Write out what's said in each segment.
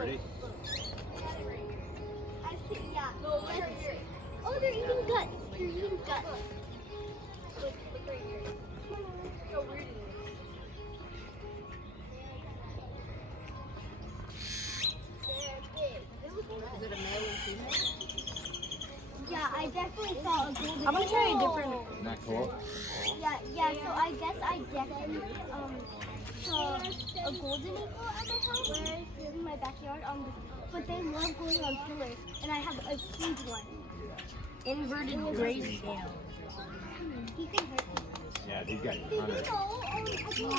Ready? Yeah. Oh, they're eating guts. They're eating guts. Look right here. How weird it is. They're big. Is it a male and female? Yeah, I definitely saw a golden. I'm gonna try a different. Isn't that cool? Yeah. So I guess I definitely saw a golden eagle at my house in my backyard. But they love going on pillars, and I have a huge one. Inverted gray scale. He can hurt me. Yeah, these guys Did are they eat our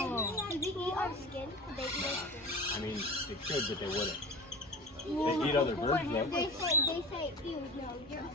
skin? Did they eat our skin? I mean, they could, but they wouldn't. They eat other birds, though. They say, ew, no, you're not.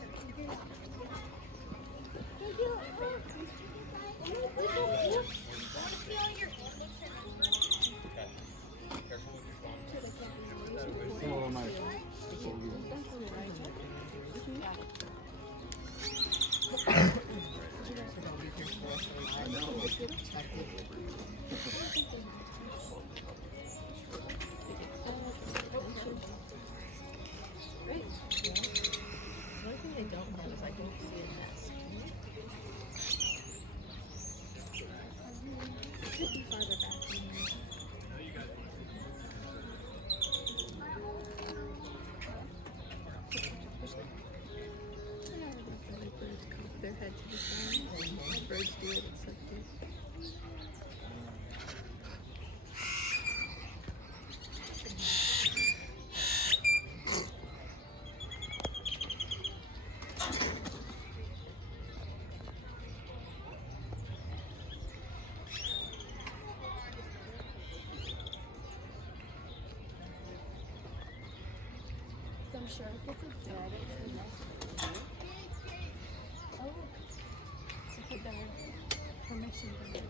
Their head to the side. Birds do it, it's so cute. Some shark gets a dead. Oh, to put their permission to do it.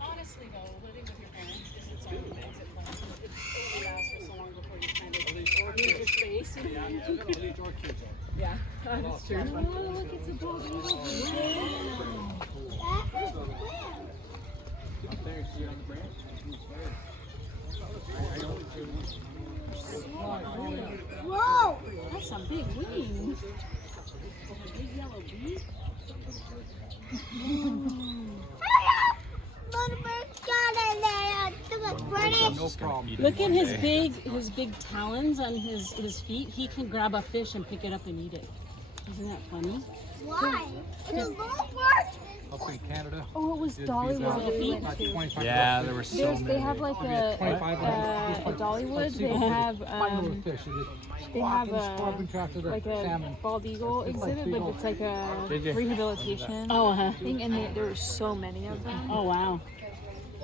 Honestly though, living with your parents is its own thing. It lasts for so long before you kind of need your space. Yeah, that's true. Oh, look, it's a golden eagle. Up there, see on the branch? Whoa! That's some big wings. Big yellow beak. No problem. Look at his big talons on his feet. He can grab a fish and pick it up and eat it. Isn't that funny? Why? It's a little bird. Up in Canada. Oh, it was Dollywood. the feet? Like 25 yeah, there were so many. They have like a Dollywood. They have like a bald eagle exhibit, but it's like a rehabilitation thing, and there were so many of them. Oh wow.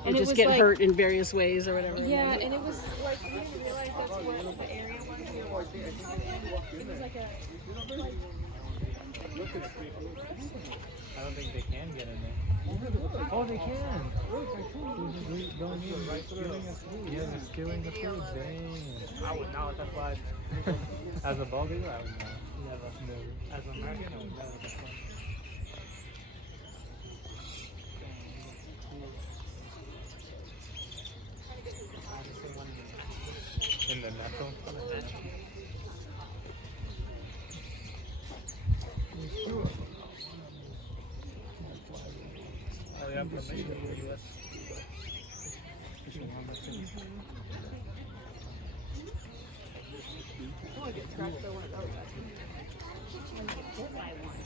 And They it just was get like, hurt in various ways or whatever. Yeah, and it was like we didn't realize that's what the area was. It was like I don't think they can get in there. Oh, they can. Don't need stealing the food. Yeah, they're stealing the food. Dang. I would not. That's why. As a bald eagle, I would not. Yeah, as an American, I would not. That's why. In the natural. Oh yeah, Flamingo in the US. Oh, I get scratched by one of those. I get hit by one.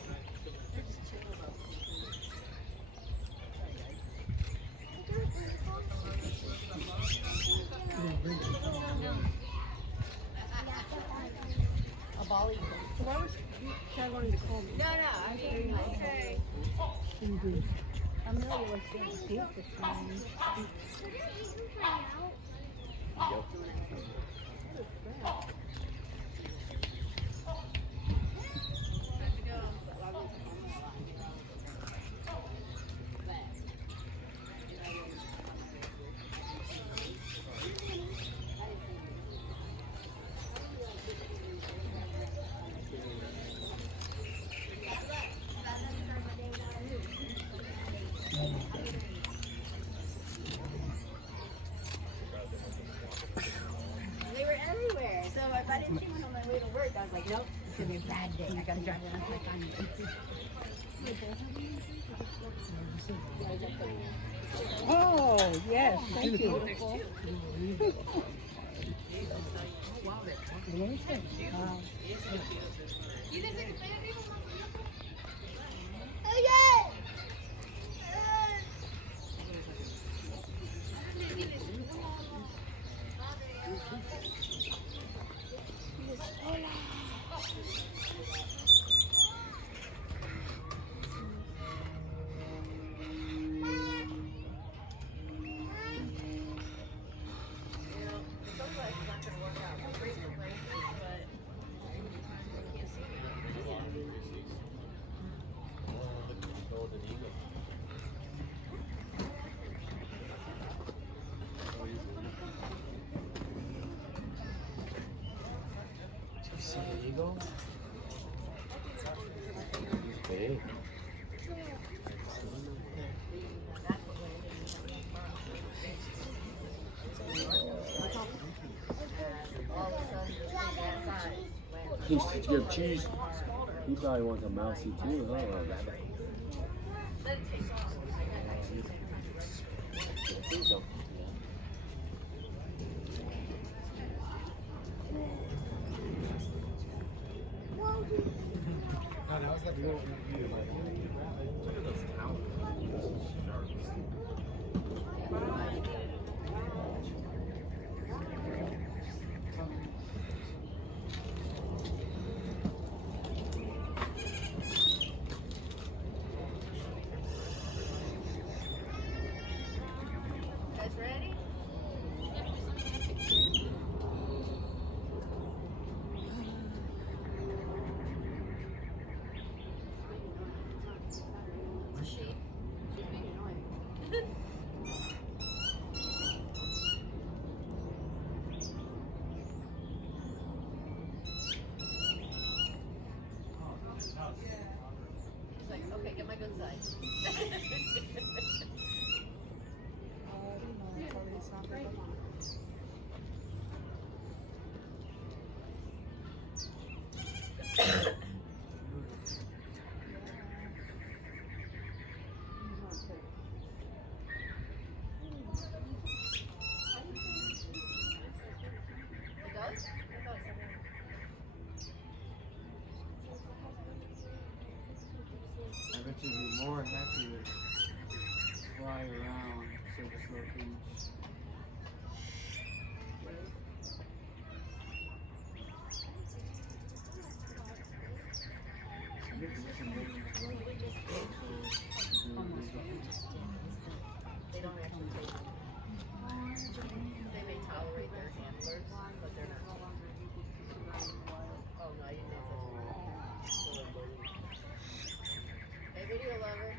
A ball eagle. So why was Chad wanting to call me? No, I think okay. I'm really like seeing a this time. They were everywhere. So if I didn't see one on my way to work, I was like, nope, it's gonna be a bad day. I gotta drive around and find it. Oh, yes, thank you. See the eagle? He's big. Did you give cheese? He probably wants a mousey too, huh? Or a rabbit. I think so. Guys ready? It's a sheep. She's being annoying. She's like, okay, get my good side. It does? I thought it said I bet you'd be more happy to fly around surface locations. they don't actually take them. They may tolerate their handlers, but they're not. Oh no, I didn't know if that's Hey, video lover.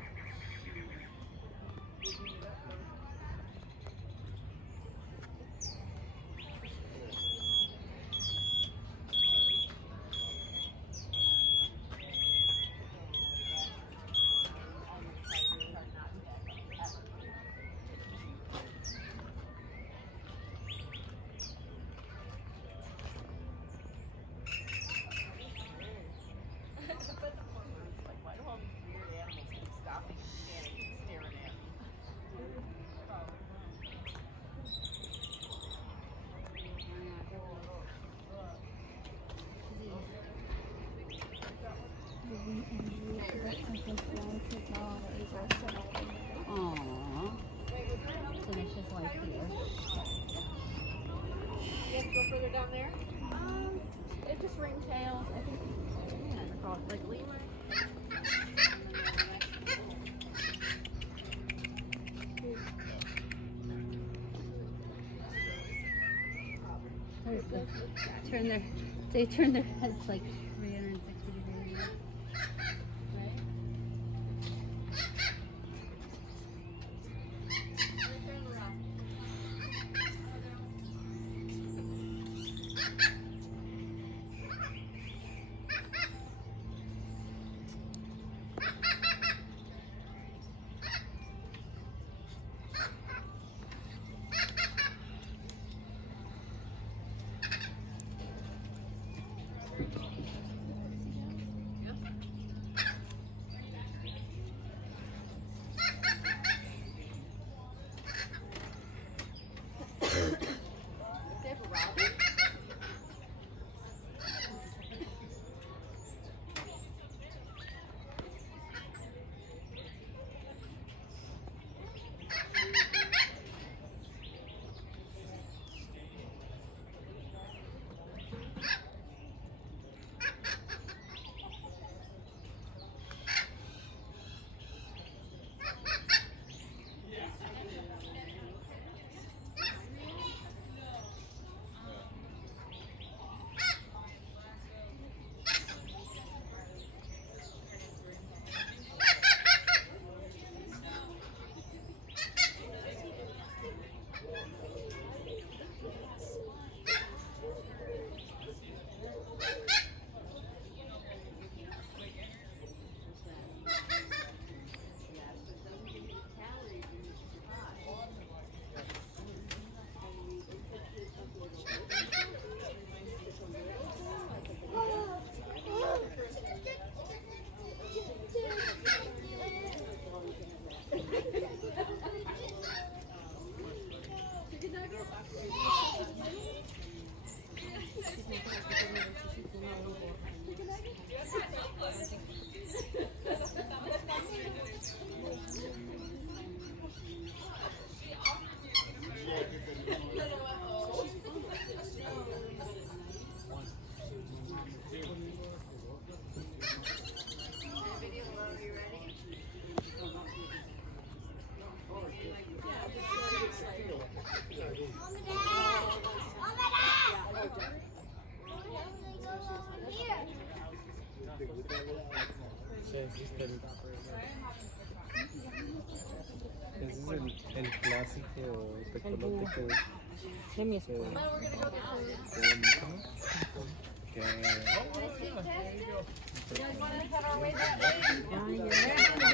Why do all these weird animals keep stopping and standing and staring at me? Aww. So it's just like here. You have to go further down there? It's just ringtails. I think they're called like lemurs. They turn their heads like 360 degrees. Right? Ese es el clásico tecolote que De mi escuela. The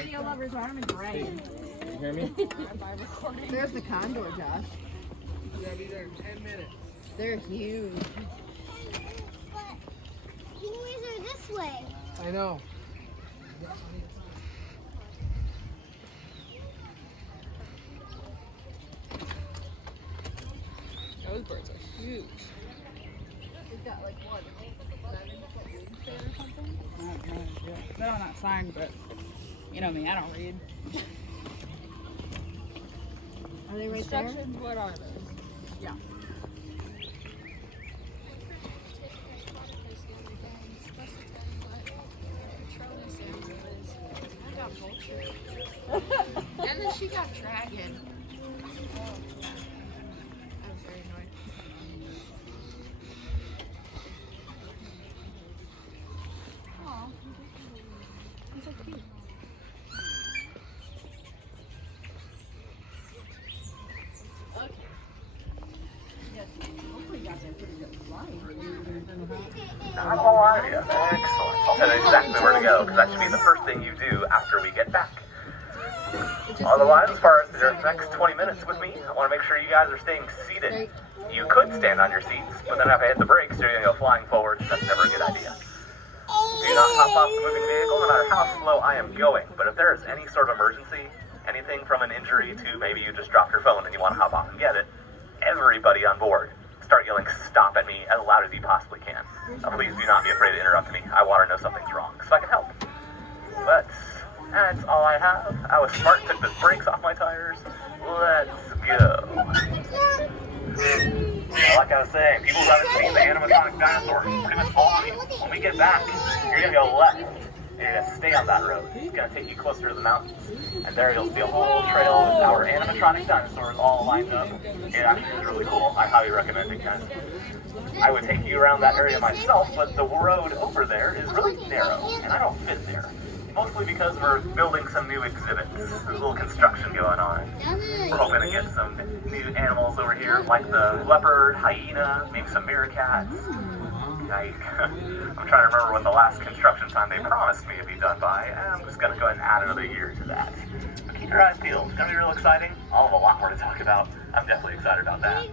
video lovers are in gray. You hear me? There's the condor, Josh. I'll be there in 10 minutes. They're huge. But penguins are this way. I know. Those birds are huge. We've got like what? 7-foot wingspan or something? I don't know. They're on that sign, but you know me, I don't read. Are they right there? Instructions, what are those? Yeah. I got vulture. And then she got dragon. I was very annoyed. Aw, he's so cute. How are you? Excellent. I'll tell you exactly where to go, because that should be the first thing you do after we get back. Otherwise, as far as the next 20 minutes with me, I want to make sure you guys are staying seated. You could stand on your seats, but then if I hit the brakes, you're going to go flying forward. That's never a good idea. Do not hop off the moving vehicle, no matter how slow I am going. But if there is any sort of emergency, anything from an injury to maybe you just dropped your phone and you want to hop off and get it, everybody on board start yelling "stop" at me as loud as you possibly can. Please do not be afraid to interrupt me. I want to know something's wrong so I can help. But that's all I have. I was smart, took the brakes off my tires. Let's go. Like I was saying, people who haven't seen the animatronic dinosaurs, pretty much all of you, when we get back, you're going to go left You're gonna stay on that road. It's gonna take you closer to the mountains. And there you'll see a whole trail with our animatronic dinosaurs all lined up. It actually is really cool. I highly recommend it, guys. I would take you around that area myself, but the road over there is really narrow, and I don't fit there. Mostly because we're building some new exhibits. There's a little construction going on. We're hoping to get some new animals over here, like the leopard, hyena, maybe some meerkats. I'm trying to remember what the last construction time they promised me to be done by, and I'm just going to go ahead and add another year to that. But keep your eyes peeled. It's going to be real exciting. I'll have a lot more to talk about. I'm definitely excited about that.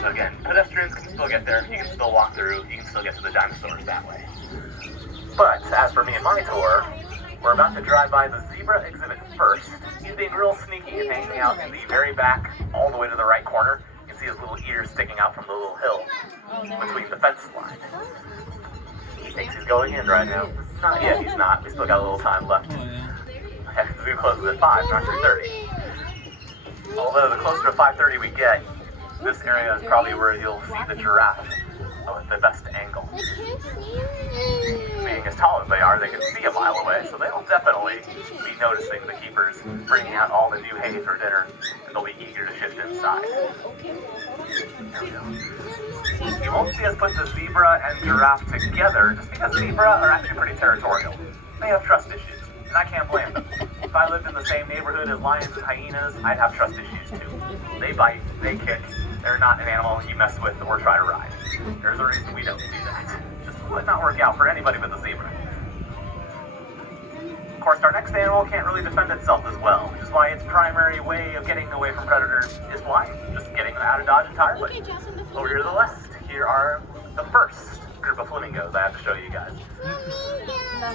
So again, pedestrians can still get there. You can still walk through. You can still get to the dinosaurs that way. But as for me and my tour, we're about to drive by the zebra exhibit first. He's being real sneaky and hanging out in the very back, all the way to the right corner. You can see his little ears sticking out from the little hill between the fence line. He thinks he's going in right now. Not yet, he's not. We still got a little time left. The zoo closes at 5, not 3:30. Although the closer to 5:30 we get, this area is probably where you'll see the giraffe with the best angle. Being as tall as they are, they can see a mile away, so they'll definitely be noticing the keepers bringing out all the new hay for dinner, and they'll be eager to shift inside. There we go. You won't see us put the zebra and giraffe together, just because zebra are actually pretty territorial. They have trust issues, and I can't blame them. If I lived in the same neighborhood as lions and hyenas, I'd have trust issues too. They bite, they kick, they're not an animal you mess with or try to ride. There's a reason we don't do that. Just would not work out for anybody but the zebra. Of course, our next animal can't really defend itself as well, which is why its primary way of getting away from predators is flying, just getting out of dodge entirely. Over here to the left, here are the first group of flamingos I have to show you guys.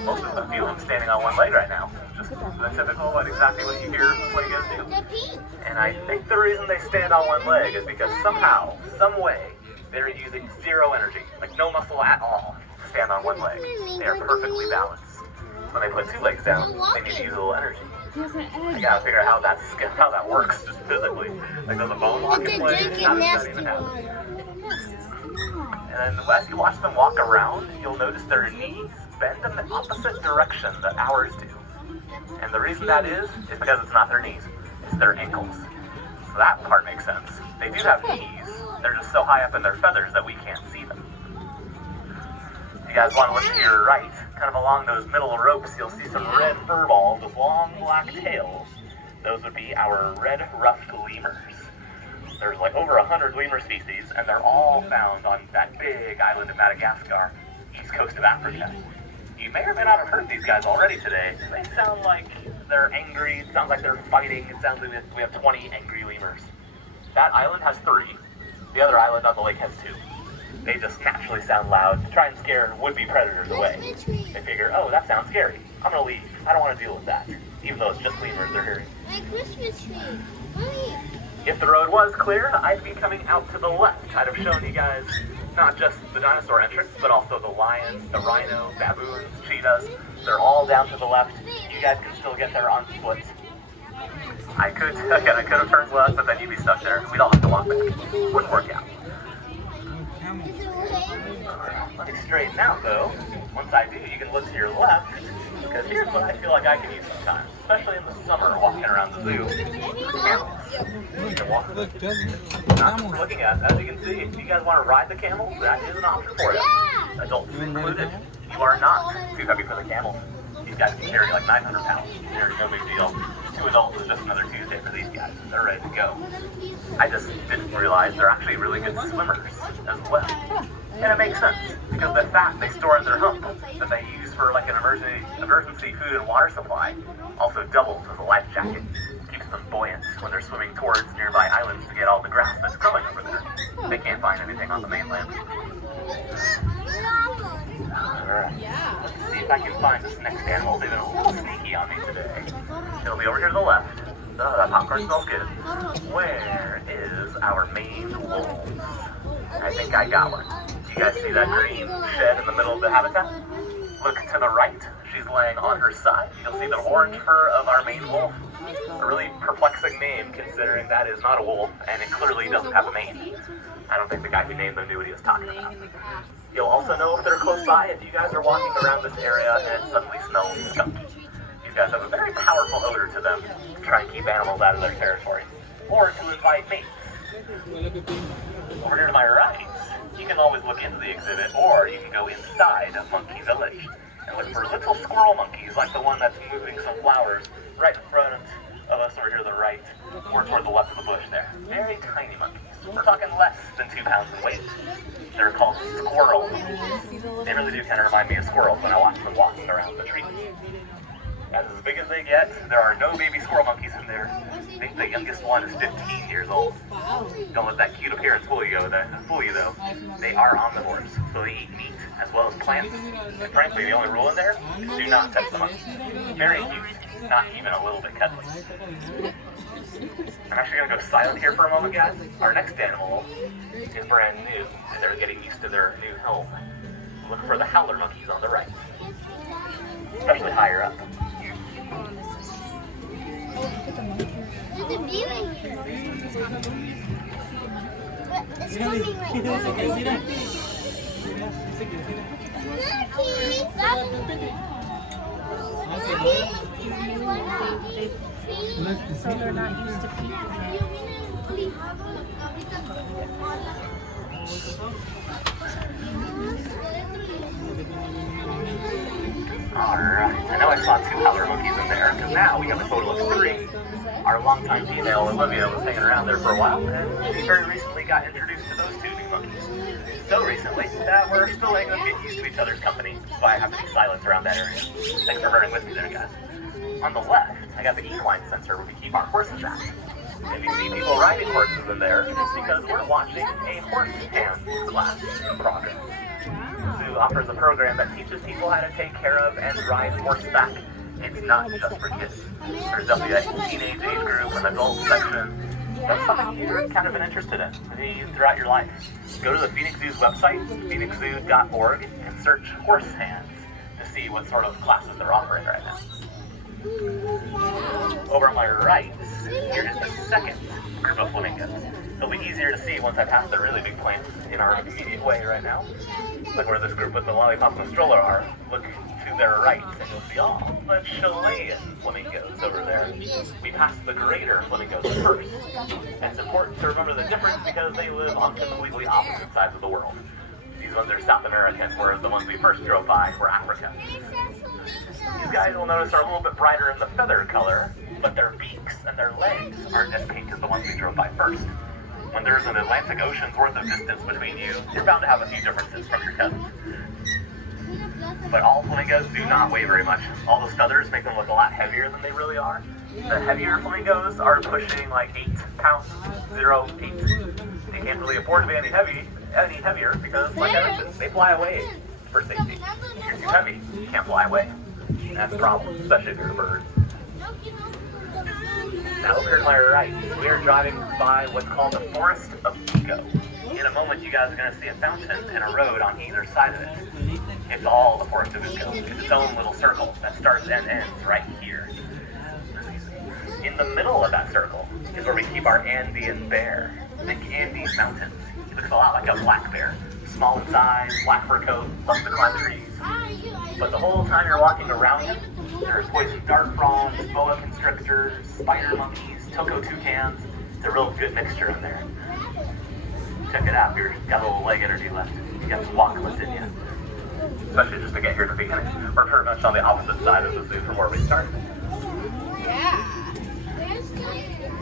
Most of the few of them standing on one leg right now. Just the typical, exactly what you hear flamingos do. And I think the reason they stand on one leg is because somehow, some way, they're using zero energy, like no muscle at all, to stand on one leg. They are perfectly balanced. When they put two legs down, they need to use a little energy. I gotta figure out how that works, just physically. Like, does a bone lock in place? How does that even happen? And as you watch them walk around, you'll notice their knees bend in the opposite direction that ours do. And the reason that is because it's not their knees, it's their ankles. So that part makes sense. They do have knees, they're just so high up in their feathers that we can't see them. If you guys want to look to your right, kind of along those middle ropes, you'll see some red fur balls with long black tails. Those would be our red ruffed lemurs. There's like over 100 lemur species, and they're all found on that big island of Madagascar, east coast of Africa. You may or may not have heard these guys already today. They sound like they're angry, it sounds like they're fighting, it sounds like we have 20 angry lemurs. That island has 3, the other island on the lake has 2. They just naturally sound loud to try and scare would-be predators away. They figure, oh, that sounds scary, I'm gonna leave, I don't want to deal with that, even though it's just lemurs they're hearing. My Christmas tree. Mommy. If the road was clear, I'd be coming out to the left. I'd have shown you guys not just the dinosaur entrance, but also the lions, the rhino, baboons, cheetahs. They're all down to the left. You guys can still get there on foot. I could have turned left, but then you'd be stuck there. We'd all have to walk back. Wouldn't work out. Let me straighten out though. Once I do, you can look to your left, because here's what I feel like I can use sometimes, especially in the summer walking around the zoo. Camels. You can walk with not looking at, as you can see, if you guys want to ride the camels, that is an option for you. Adults included. You are not too heavy for the camels. These guys can carry like 900 pounds. There's no big deal. 2 adults is just another Tuesday for these guys. They're ready to go. I just didn't realize they're actually really good swimmers as well. And it makes sense, because the fat they store in their hump that they use for like an emergency food and water supply also doubles as a life jacket. Keeps them buoyant when they're swimming towards nearby islands to get all the grass that's growing over there. They can't find anything on the mainland. Alright, let's see if I can find this next animal. They've been a little sneaky on me today. It'll be over here to the left. Oh, that popcorn smells good. Where is our main wolves? I think I got one. You guys see that green shed in the middle of the habitat? Look to the right. She's laying on her side. You'll see the orange fur of our main wolf. A really perplexing name, considering that is not a wolf, and it clearly doesn't have a mane. I don't think the guy who named them knew what he was talking about. You'll also know if they're close by if you guys are walking around this area and it suddenly smells skunk. These guys have a very powerful odor to them to try and keep animals out of their territory, or to invite mates. Over here to my right, you can always look into the exhibit, or you can go inside of Monkey Village and look for little squirrel monkeys like the one that's moving some flowers right in front of us over here to the right, more toward the left of the bush there. Very tiny monkeys. We're talking less than 2 pounds in weight. They're called squirrels. They really do kind of remind me of squirrels when I watch them walking around the trees. That's as big as they get. There are no baby squirrel monkeys in there. I think the youngest one is 15 years old. Don't let that cute appearance fool you though. They are omnivores, so they eat meat as well as plants. And frankly, the only rule in there is do not touch the monkey. Very cute, not even a little bit cuddly. I'm actually going to go silent here for a moment, guys. Our next animal is brand new, and they're getting used to their new home. Look for the howler monkeys on the right, especially higher up. There's a bee right here. It's coming right now. So they're not used to people. Alright, I know I saw 2 howler monkeys in there, because now we have a total of 3. Our longtime female, Olivia, was hanging around there for a while, and she very recently got introduced to those 2 new monkeys. So recently that we're still able to get used to each other's company, which is why I have to be silent around that area. Thanks for bearing with me there, guys. On the left, I got the Equine center where we keep our horses at. If you see people riding horses in there, it's because we're watching a horse hand class in progress. The zoo offers a program that teaches people how to take care of and ride horseback. It's not just for kids. There's definitely a teenage age group, an adult section. That's something you're kind of been interested in throughout your life. Go to the Phoenix Zoo's website, phoenixzoo.org, and search horse hands to see what sort of classes they're offering right now. Over on my right, here is the second group of flamingos. It'll be easier to see once I pass the really big plants in our immediate way right now. Like where this group with the lollipop and the stroller are. Look to their right, and you'll see all the Chilean flamingos over there. We passed the greater flamingos first. And it's important to remember the difference because they live on completely opposite sides of the world. These ones are South American, whereas the ones we first drove by were Africa. These guys will notice are a little bit brighter in the feather color, but their beaks and their legs aren't as pink as the ones we drove by first. When there's an Atlantic Ocean's worth of distance between you, you're bound to have a few differences from your cousins. But all flamingos do not weigh very much. All those feathers make them look a lot heavier than they really are. The heavier flamingos are pushing like 8 pounds, 0.8. They can't really afford to be any heavier because, like I mentioned, they fly away for safety. If you're too heavy, you can't fly away. And that's a problem, especially if you're a bird. Now over here to my right, we are driving by what's called the Forest of Eco. In a moment, you guys are going to see a fountain and a road on either side of it. It's all the Forest of Eco. It's its own little circle that starts and ends right here. In the middle of that circle is where we keep our Andean bear. Think Andes Mountains. He looks a lot like a black bear. Small in size, black fur coat, loves to climb trees. But the whole time you're walking around him, there's poison dart frogs, boa constrictors, spider monkeys, toko toucans. It's a real good mixture in there. Check it out. You've got a little leg energy left. You got some walk left in you. Especially just to get here to the beginning. We're pretty much on the opposite side of the zoo from where we started. Yeah.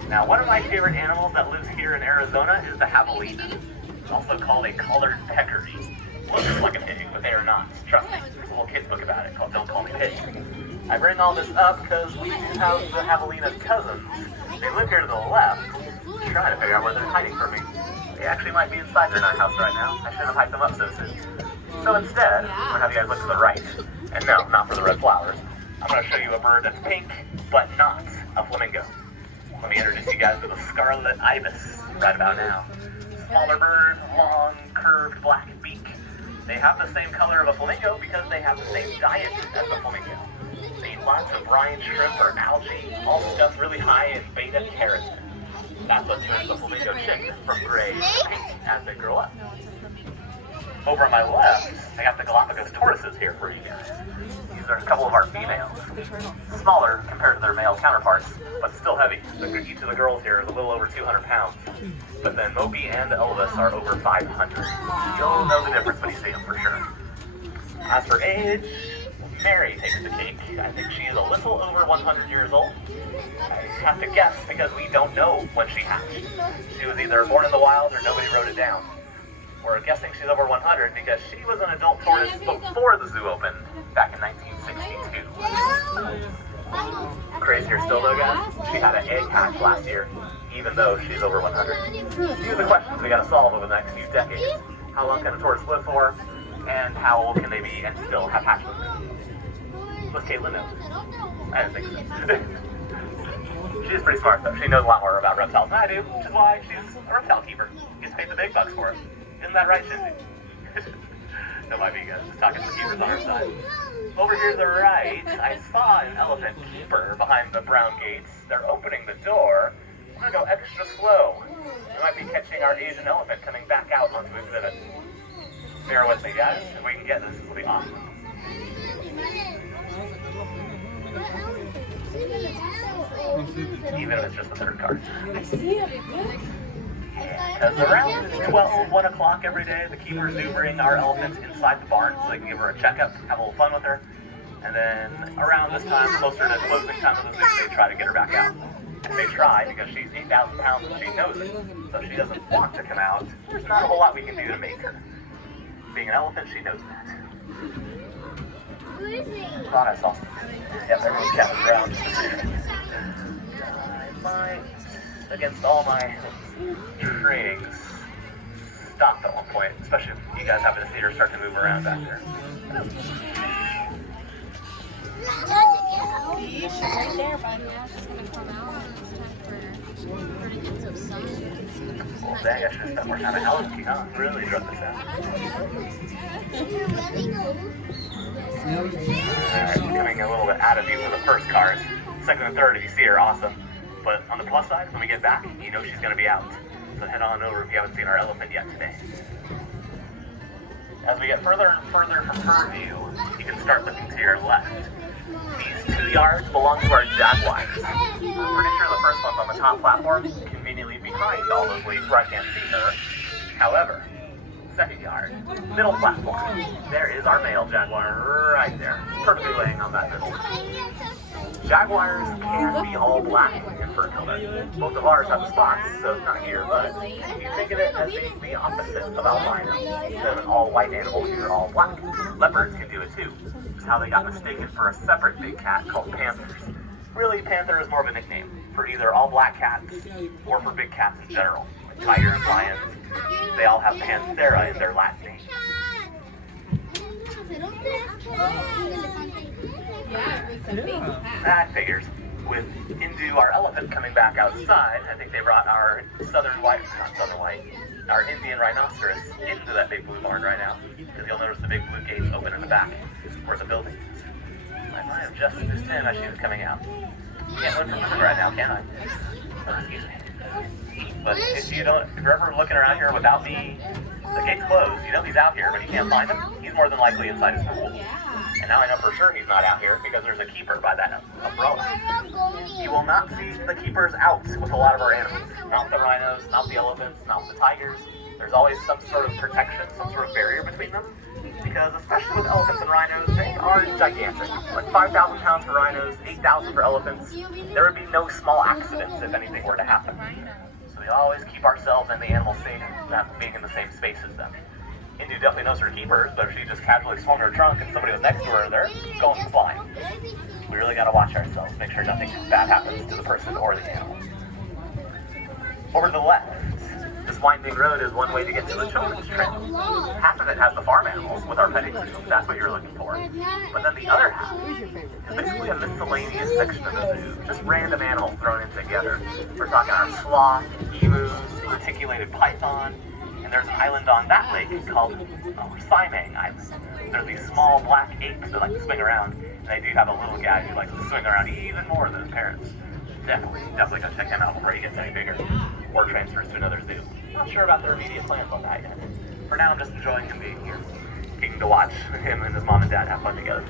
Now, one of my favorite animals that lives here in Arizona is the javelina. It's also called a collared peccary. Looks like a pig, but they are not. Trust me, there's a little kid's book about it called Don't Call Me Pig. I bring all this up because we do have the javelina's cousins. They live here to the left. I'm trying to figure out where they're hiding from me. They actually might be inside their night house right now. I shouldn't have hiked them up so soon. So instead, I'm going to have you guys look to the right. And no, not for the red flowers. I'm going to show you a bird that's pink, but not a flamingo. Let me introduce you guys to the scarlet ibis right about now. Smaller bird, long, curved black beak. They have the same color of a flamingo because they have the same diet as the flamingo. They eat lots of brine shrimp or algae, all stuff really high in beta carotene. That's what turns the flamingo chick from gray to pink as they grow up. Over on my left, I got the Galapagos tortoises here for you guys. These are a couple of our females. Smaller compared to their male counterparts, but still heavy. Each of the girls here is a little over 200 pounds. But then Moby and Elvis are over 500. You'll know the difference when you see them for sure. As for age, Mary takes the cake. I think she is a little over 100 years old. I have to guess because we don't know when she hatched. She was either born in the wild or nobody wrote it down. We're guessing she's over 100 because she was an adult tortoise before the zoo opened back in 1962. Crazier still though, guys, she had an egg hatch last year, even though she's over 100. These are the questions we gotta solve over the next few decades. How long can a tortoise live for? And how old can they be and still have hatchlings? What's Caitlin know? I didn't think so. She's pretty smart though. She knows a lot more about reptiles than I do, which is why she's a reptile keeper. Gets paid the big bucks for it. Isn't that right, Shindy? That might be good. Just talking to the keepers on our side. Over here to the right, I saw an elephant keeper behind the brown gates. They're opening the door. I'm gonna go extra slow. We might be catching our Asian elephant coming back out onto exhibit. Bear with me, guys. If we can get this, this will be awesome. Even if it's just the third card. I see it. Because around 12, 1 o'clock every day, the keepers do bring our elephants inside the barn so they can give her a checkup, have a little fun with her. And then around this time, closer to closing time of the zoo, they try to get her back out. And they try because she's 8,000 pounds and she knows it. So if she doesn't want to come out, there's not a whole lot we can do to make her. Being an elephant, she knows that. Thought I saw something. Yep, there goes Captain Brown. Against all my trainings, stopped at one point, especially if you guys happen to see her start to move around back there. She's right there, buddy. Yeah, she's gonna come out. It's time for her to get some sun. Well, dang, I should have spent more time at Helsinki, huh? Really drug this out. Coming a little bit out of view for the first cars. Second and third, if you see her, awesome. But on the plus side, when we get back, you know she's going to be out. So head on over if you haven't seen our elephant yet today. As we get further and further from her view, you can start looking to your left. These 2 yards belong to our jaguars. I'm pretty sure the first one's on the top platform, conveniently behind all those leaves where I can't see her. However, second yard, middle platform, there is our male jaguar right there, perfectly laying on that middle. Jaguars can be all black in fur color. Both of ours have spots, so it's not here, but you think of it as being the opposite of albino. Instead of an all white animal, you're all black. Leopards can do it too. It's how they got mistaken for a separate big cat called panthers. Really, panther is more of a nickname for either all black cats or for big cats in general. Like tigers, lions, they all have panthera in their Latin name. That figures. With Indu, our elephant, coming back outside, I think they brought our our Indian rhinoceros into that big blue barn right now. Because you'll notice the big blue gates open in the back where the building is. I might have just missed in as she was coming out. Can't win for moving right now, can I? Oh, excuse me. But if you're ever looking around here without me, the gate's closed. You know he's out here, but you can't find him. He's more than likely inside his pool. And now I know for sure he's not out here because there's a keeper by that umbrella. You will not see the keepers out with a lot of our animals. Not the rhinos, not the elephants, not the tigers. There's always some sort of protection, some sort of barrier between them. Because especially with elephants and rhinos, they are gigantic. Like 5,000 pounds for rhinos, 8,000 for elephants. There would be no small accidents if anything were to happen. So we always keep ourselves and the animals safe, not being in the same space as them. Indu definitely knows her keepers, but if she just casually swung her trunk and somebody was next to her, they're going flying. We really got to watch ourselves, make sure nothing bad happens to the person or the animal. Over to the left, this winding road is one way to get to the children's trail. Half of it has the farm animals with our petting zoo, if that's what you're looking for. But then the other half is basically a miscellaneous section of the zoo, just random animals thrown in together. We're talking our sloth, emus, reticulated python, and there's an island on that lake called Simang Island. There's these small black apes that like to swing around, and they do have a little guy who likes to swing around even more than his parents. Definitely go check him out before he gets any bigger or transfers to another zoo. Not sure about their immediate plans on that yet. for now, I'm just enjoying him being here. Getting to watch him and his mom and dad have fun together.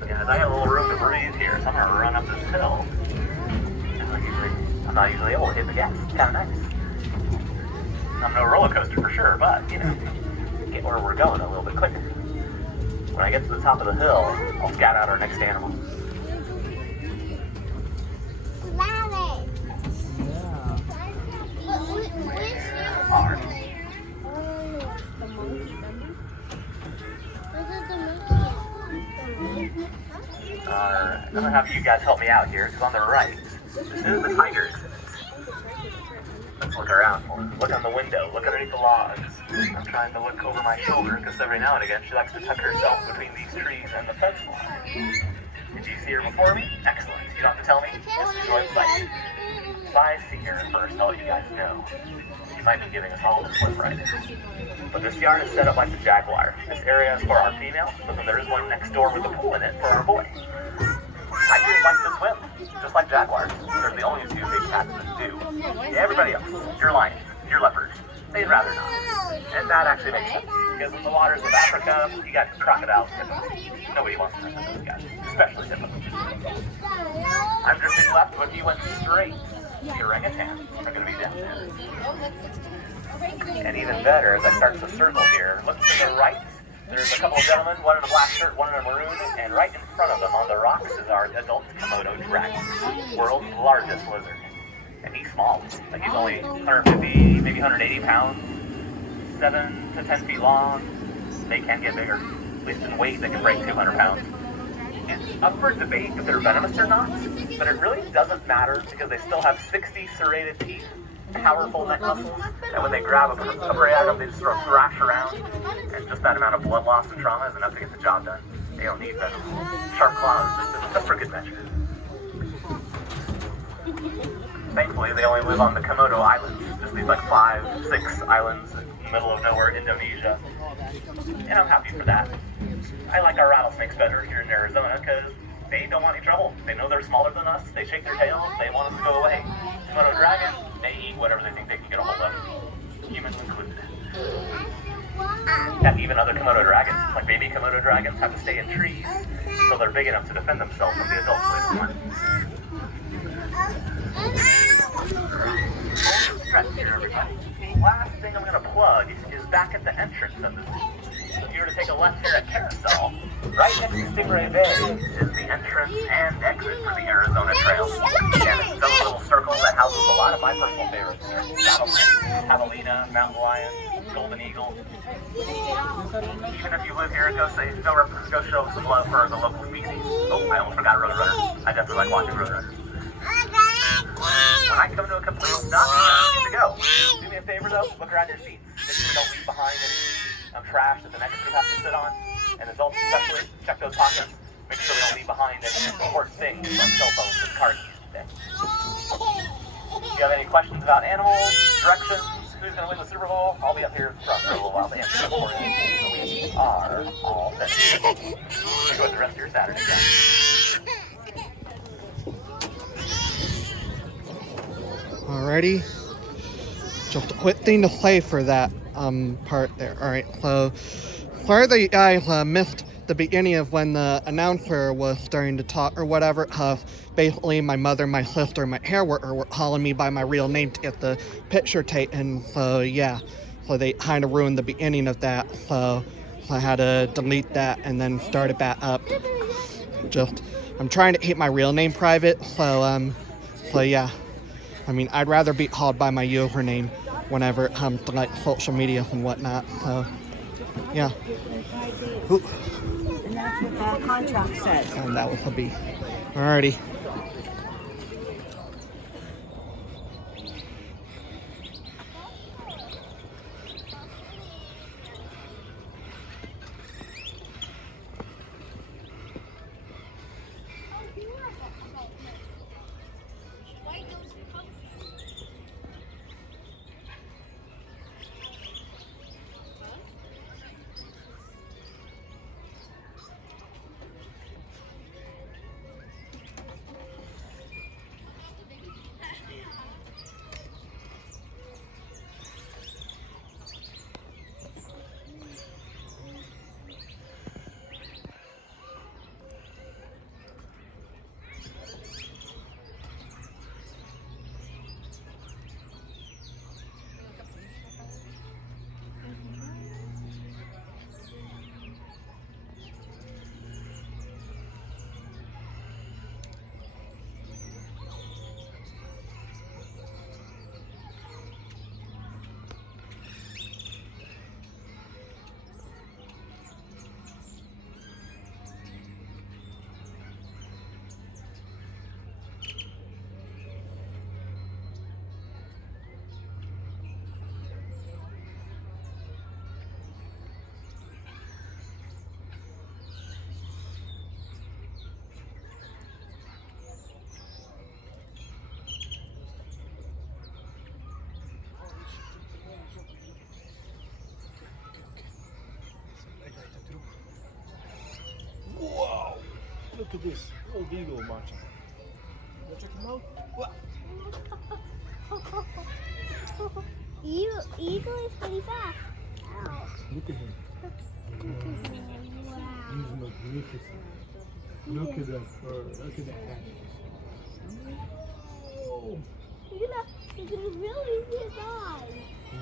So guys, I got a little room to breathe here, so I'm gonna run up this hill. I'm not usually able to hit the gas. It's kind of nice. I'm no roller coaster for sure, but, you know, get where we're going a little bit quicker. When I get to the top of the hill, I'll scout out our next animal. Rabbit. Yeah. Alright. The monkey, remember? This is the monkey. Alright. I'm gonna have you guys help me out here, because on the right, this is the tiger exhibit. Let's look around for her. Look on the window. Look underneath the logs. I'm trying to look over my shoulder because every now and again she likes to tuck herself between these trees and the fence line. Did you see her before me? Excellent. You don't have to tell me. Just enjoy the sight. If I see her first, I'll let you guys know. She might be giving us all a flip right now. But this yard is set up like the jaguar. This area is for our female, but then there is one next door with a pool in it for our boy. Tigers like to swim, just like jaguars. They're the only two big cats that do. Yeah, everybody else, your lions, your leopards, they'd rather not. And that actually makes sense, because in the waters of Africa, you got crocodiles typically. Nobody wants to mess with those guys, especially hippos. I'm drifting left, but he went straight. The orangutans are going to be down there. And even better, as I start to circle here, look to the right. There's a couple of gentlemen, one in a black shirt, one in a maroon, and right in front of them on the rocks is our adult Komodo dragon, world's largest lizard. And he's small, like he's only 150, maybe 180 pounds, 7 to 10 feet long. They can get bigger, at least in weight they can break 200 pounds. It's up for debate if they're venomous or not, but it really doesn't matter because they still have 60 serrated teeth, powerful neck muscles, and when they grab a prey item, they just sort of thrash around, and just that amount of blood loss and trauma is enough to get the job done. They don't need venom. Sharp claws, just for good measure. Thankfully, they only live on the Komodo Islands, just these like 5, 6 islands in the middle of nowhere, Indonesia, and I'm happy for that. I like our rattlesnakes better here in Arizona because they don't want any trouble. They know they're smaller than us, they shake their tails, they want us to go away. Komodo dragon, they eat whatever they think they can get a hold of, humans included. And even other Komodo dragons, like baby Komodo dragons, have to stay in trees until they're big enough to defend themselves from the adults. Last thing I'm going to plug is back at the entrance of this. If you were to take a left here at Carousel, right next to Stingray Bay is the entrance and exit for the Arizona Trail. And it's a little circle that houses a lot of my personal favorites. Rattlesnake, javelina, mountain lion, golden eagle. Even if you live here, go show some love for the local species. Oh, I almost forgot Roadrunner. I definitely like watching Roadrunners. When I come to a complete stop, I'm good to go. Do me a favor though, look around your seats. Make sure you don't leave behind any trash that the next group has to sit on. And adults especially, check those pockets. Make sure we don't leave behind any important things like cell phones and car keys today. If you have any questions about animals, directions, who's going to win the Super Bowl, I'll be up here front for a little while to answer them for you. We are all set. Enjoy the rest of your Saturday, guys. Alrighty, just a quick thing to play for that part there. Alright, so where the guy missed the beginning of when the announcer was starting to talk or whatever, basically my mother, my sister, my hair worker were calling me by my real name to get the picture taken, so yeah, so they kind of ruined the beginning of that, so I had to delete that and then start it back up. I'm trying to keep my real name private, so yeah. I mean, I'd rather be called by my username whenever it comes to like social media and whatnot. So, yeah. Ooh. And that's what the contract says. And that was a B. Alrighty. Look at this. Old eagle marching. Wanna check him out? Eagle is pretty fast. Ow. Look at him. Wow. He's magnificent. Look at that fur. Look at that hat. Oh. You're gonna really get by. Yeah.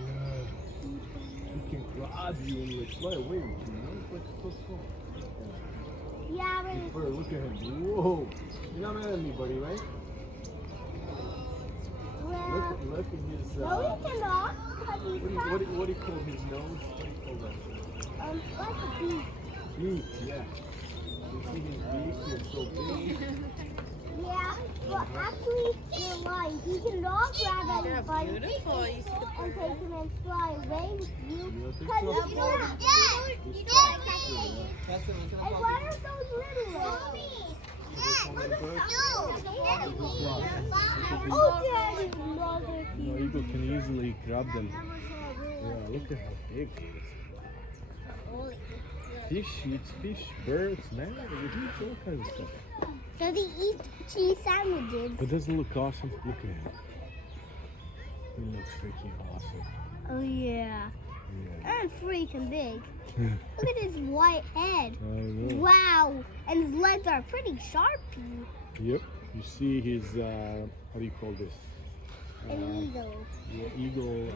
He can grab you and like fly away with you. You know? It's like so strong. Yeah, but Big fur, look at him. Whoa. You're not mad at me, buddy, right? well, Look at his. no, you cannot. Because he's What do you call his nose? What do you call that? like a beak. Beak, yeah. You see his beak? He's so big. Yeah, well, actually, you're lying. He cannot grab anybody and take him and fly away with you. Because he's not. You don't catch him. And what are those little ones? Oh, Daddy, mother. No, eagle can easily grab them. Yeah, look at how big he is. Fish eats fish, birds, man. It eats all kinds of stuff. So they eat cheese sandwiches. But doesn't it look awesome? Look at him. He looks freaking awesome. Oh, yeah. Yeah. And freaking big. Look at his white head. I know. Wow. And his legs are pretty sharpy. Yep. You see his, how do you call this? An eagle. Yeah, eagle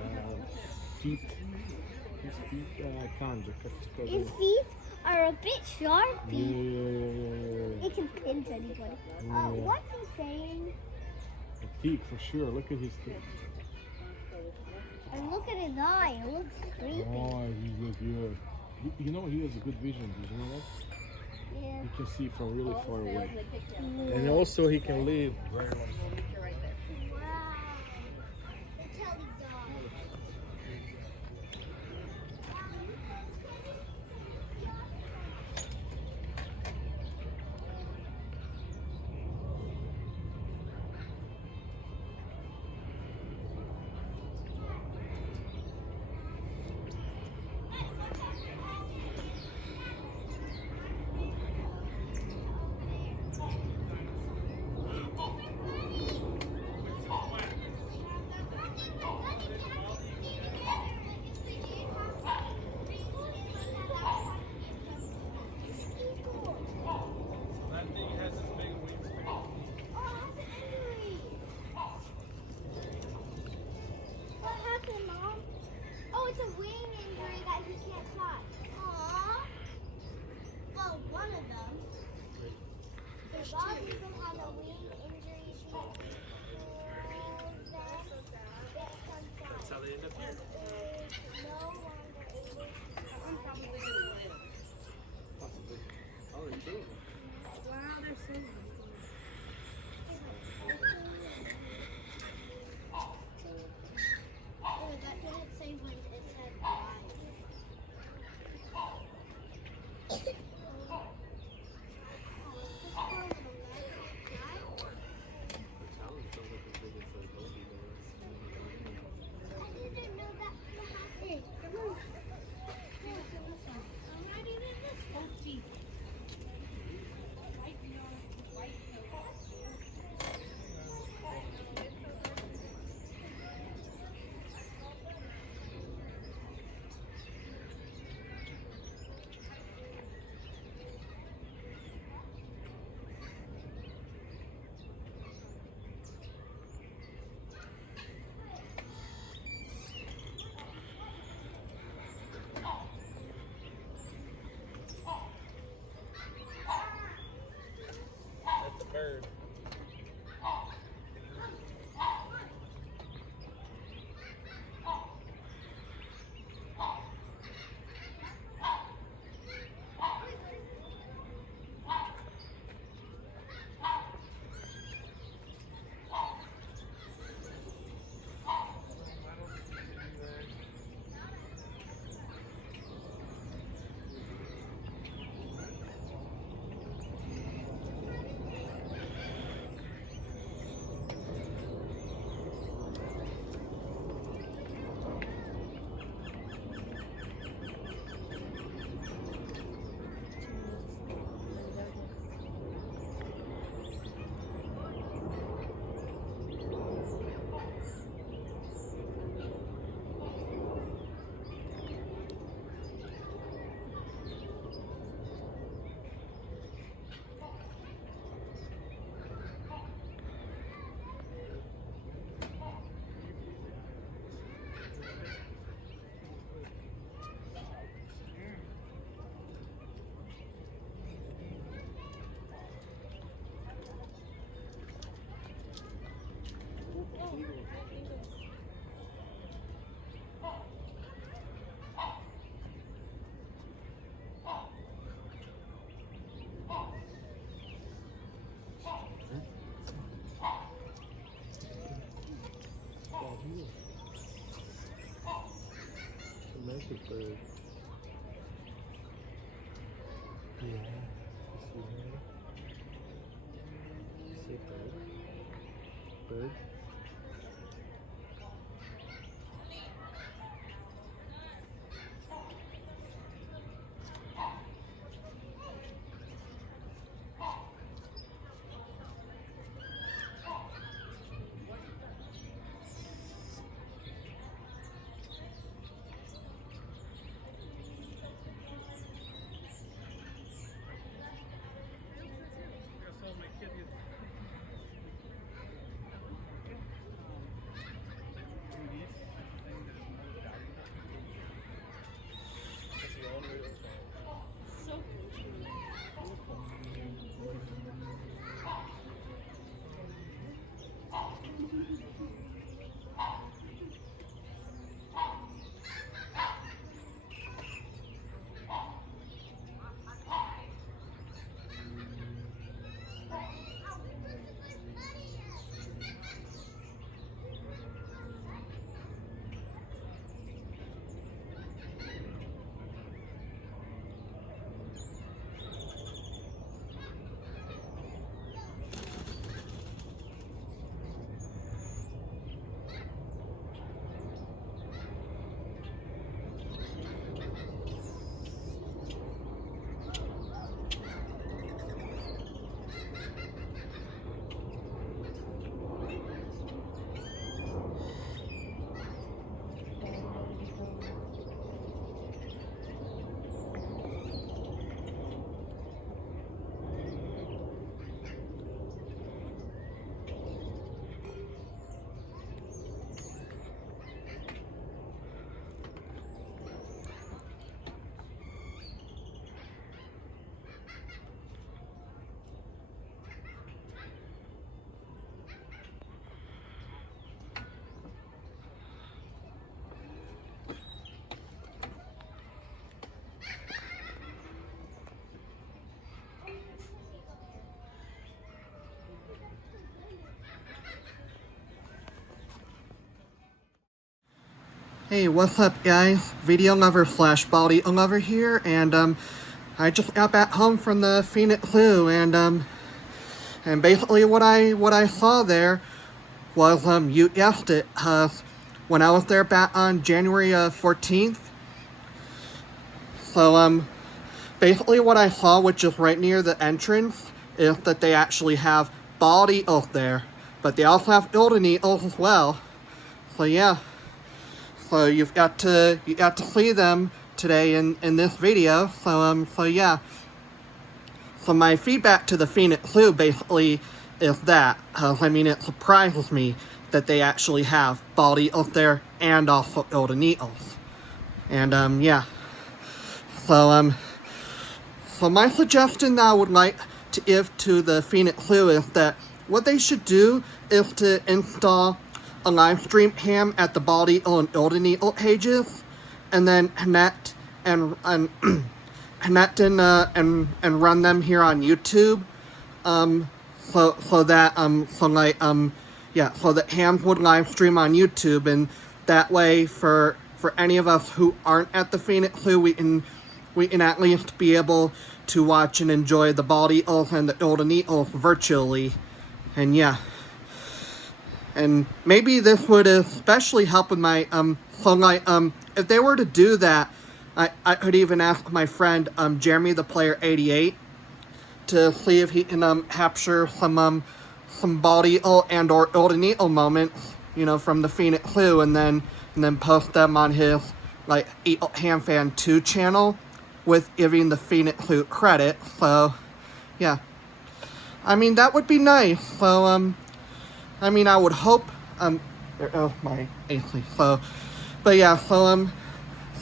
feet. His feet, His feet are a bit sharpy. Yeah. It can pinch anybody. Yeah. What's he saying? A teeth for sure. Look at his teeth. And look at his eye. It looks creepy. Oh, he's good. You know he has a good vision. Did you know that? Yeah. He can see from really far away. And also he can live very long. It's a wing injury that he can't fly. Aww. Well, one of them. The dog even has a wing injury. That's how they end up here. No longer able to I'm probably gonna live. Possibly. Oh, they're two. Wow, they're so nice. that didn't say when it said live. bird. Yeah. You see a bird? Bird? Hey, what's up guys? Video lover slash body lover here, and I just got back home from the Phoenix Zoo, and basically what I saw there was, you guessed it, when I was there back on January 14th. So basically what I saw, which is right near the entrance, is that they actually have bald eagles there, but they also have golden eagles as well. So yeah. So you got to see them today in this video. So yeah. So my feedback to the Phoenix Zoo basically is that, I mean, it surprises me that they actually have bald eagles there and also golden eagles. And yeah. So my suggestion that I would like to give to the Phoenix Zoo is that what they should do is to install a live stream cam at the bald eagle and golden eagle cages, and then connect and run them here on YouTube, so that cams would live stream on YouTube, and that way for any of us who aren't at the Phoenix Zoo, we can at least be able to watch and enjoy the bald eagles and the golden eagles virtually. And yeah. And maybe this would especially help with my, if they were to do that, I could even ask my friend, Jeremy the Player 88, to see if he can, capture some bald eagle and or golden eagle moments, from the Phoenix Zoo, and then post them on his, Eagle Ham Fan 2 channel, with giving the Phoenix Zoo credit. So, yeah. I mean, that would be nice. So, I mean, I would hope, my AC, but yeah, so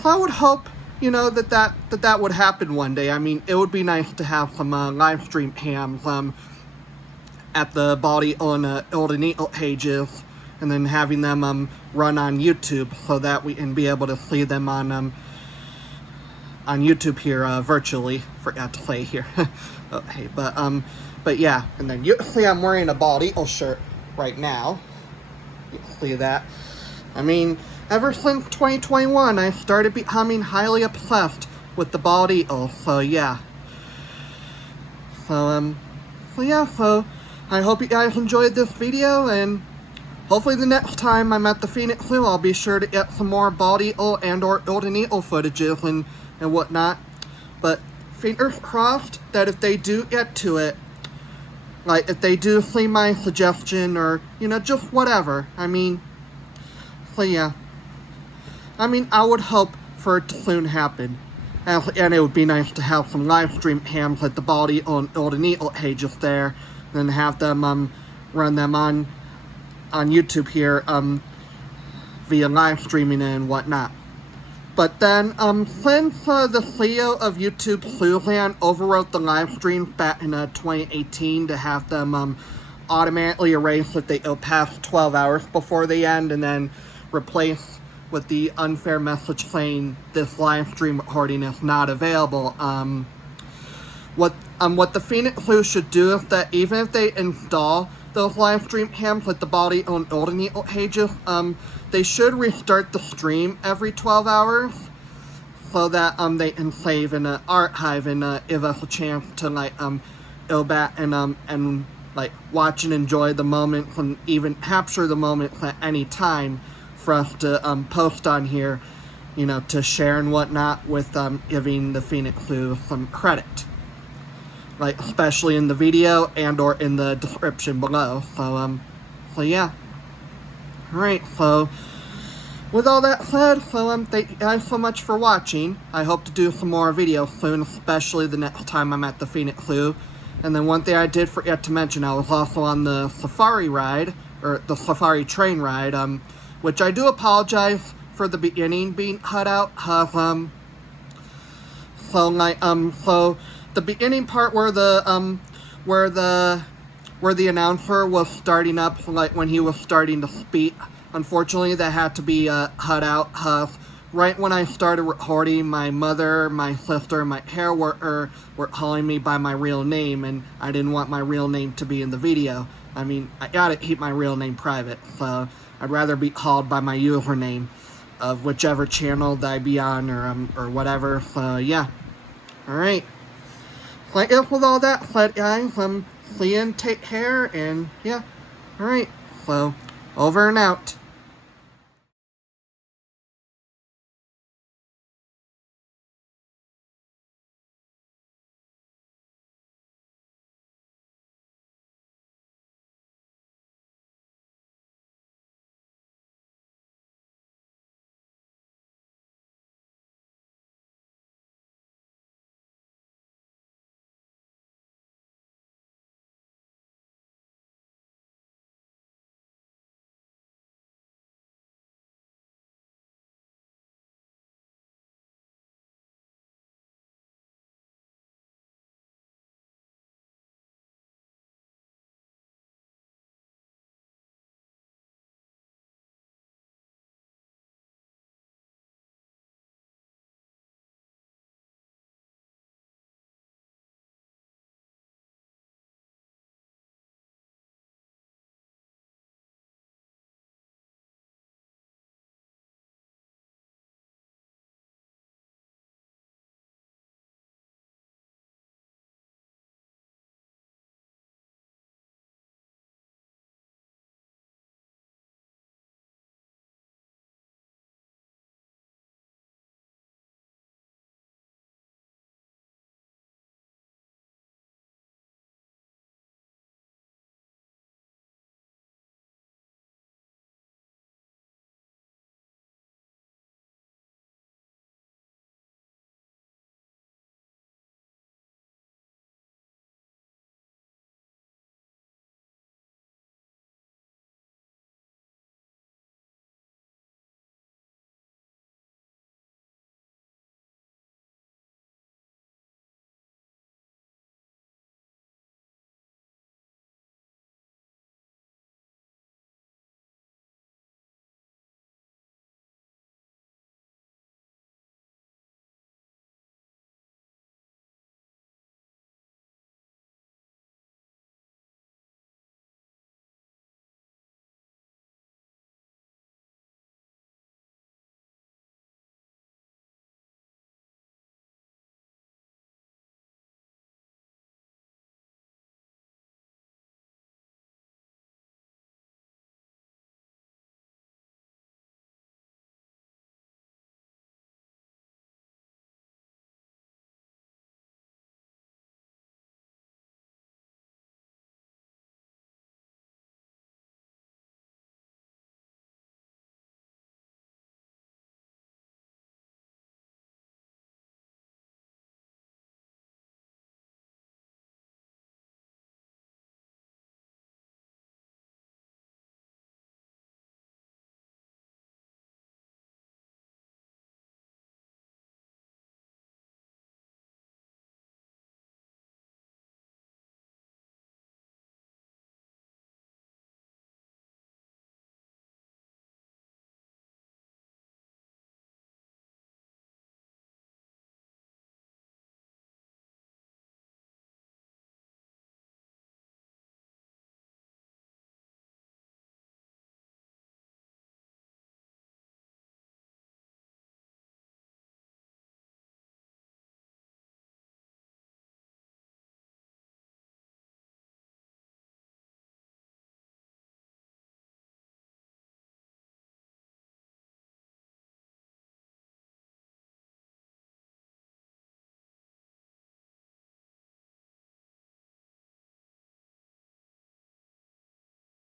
I would hope, that would happen one day. I mean, it would be nice to have some, live stream cams, at the bald eagle and, golden eagle cages, and then having them, run on YouTube, so that we can be able to see them on YouTube here, virtually. Forgot to say here. Okay, but yeah, and then you see I'm wearing a bald eagle shirt right now. You can see that. I mean, ever since 2021, I started becoming highly obsessed with the bald eagle. So yeah. So I hope you guys enjoyed this video, and hopefully the next time I'm at the Phoenix Zoo, I'll be sure to get some more bald eagle and or golden eagle footages and whatnot. But fingers crossed that if they do get to it, like if they do see my suggestion or, you know, just whatever. I mean, so yeah. I mean, I would hope for it to soon happen. And it would be nice to have some live stream cams like the bald eagle and golden eagle cages there, and have them run them on YouTube here via live streaming and whatnot. But then since the CEO of YouTube, Suzanne, overwrote the live streams back in 2018 to have them automatically erase if they go past 12 hours before they end, and then replace with the unfair message saying this live stream recording is not available. What the Phoenix Zoo should do is that even if they install those live stream cams like the bald eagle and golden eagle cages, they should restart the stream every 12 hours so that they can save in an archive and give us a chance to like go back and like watch and enjoy the moments and even capture the moments at any time for us to post on here, you know, to share and whatnot, with giving the Phoenix Zoo some credit, like especially in the video and or in the description below. So yeah. Alright, so with all that said, so thank you guys so much for watching. I hope to do some more videos soon, especially the next time I'm at the Phoenix Zoo. And then one thing I did forget to mention, I was also on the safari ride, or the safari train ride, which I do apologize for the beginning being cut out, cause so the beginning part where the announcer was starting up, like when he was starting to speak, unfortunately that had to be cut out, cause right when I started recording, my mother, my sister, and my hair worker were calling me by my real name, and I didn't want my real name to be in the video. I mean, I gotta keep my real name private, so I'd rather be called by my username of whichever channel that I be on, or whatever. So yeah. Alright. So I guess with all that said, guys, see you and take care, and yeah. Alright. So, over and out.